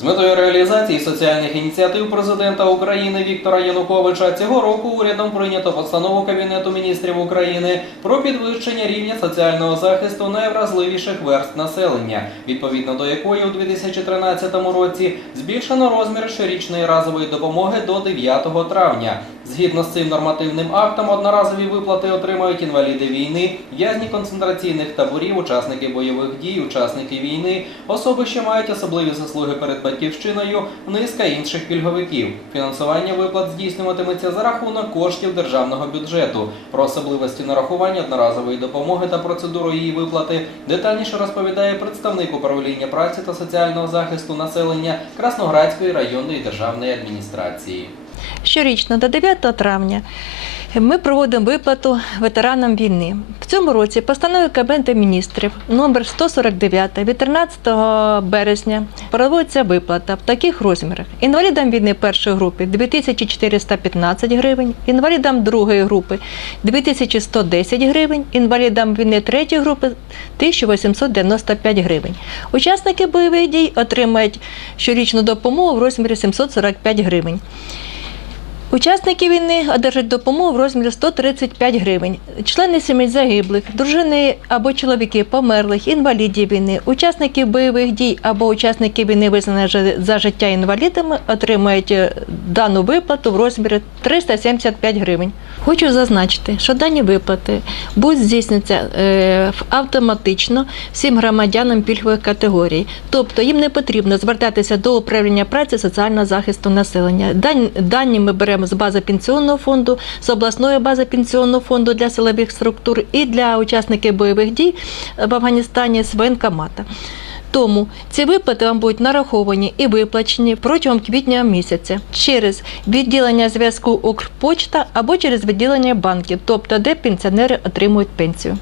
З метою реалізації соціальних ініціатив президента України Віктора Януковича цього року урядом прийнято постанову Кабінету міністрів України про підвищення рівня соціального захисту найвразливіших верст населення, відповідно до якої у 2013 році збільшено розмір щорічної разової допомоги до 9 травня. Згідно з цим нормативним актом, одноразові виплати отримають інваліди війни, в'язні концентраційних таборів, учасники бойових дій, учасники війни, особи, що мають особливі заслуги перед батьківщиною, низка інших пільговиків. Фінансування виплат здійснюватиметься за рахунок коштів державного бюджету. Про особливості нарахування одноразової допомоги та процедуру її виплати детальніше розповідає представник управління праці та соціального захисту населення Красноградської районної державної адміністрації. Щорічно до 9 травня ми проводимо виплату ветеранам війни. В цьому році постановою Кабінету міністрів номер 149 від 13 березня проводиться виплата в таких розмірах. Інвалідам війни першої групи 2415 гривень, інвалідам другої групи 2110 гривень, інвалідам війни третьої групи 1895 гривень. Учасники бойових дій отримають щорічну допомогу в розмірі 745 гривень. Учасники війни одержать допомогу в розмірі 135 гривень. Члени сімей загиблих, дружини або чоловіки померлих, інвалідів війни, учасники бойових дій або учасники війни, визнані за життя інвалідами, отримають е, дану виплату в розмірі 375 гривень. Хочу зазначити, що дані виплати будуть здійснюватися е, автоматично всім громадянам пільгових категорій. Тобто їм не потрібно звертатися до управління праці соціального захисту населення. Дані, дані ми беремо з бази пенсіонного фонду, з обласної бази пенсіонного фонду для силових структур і для учасників бойових дій в Афганістані з воєнкомата. Тому ці виплати вам будуть нараховані і виплачені протягом квітня місяця через відділення зв'язку Укрпочта або через відділення банків, тобто де пенсіонери отримують пенсію.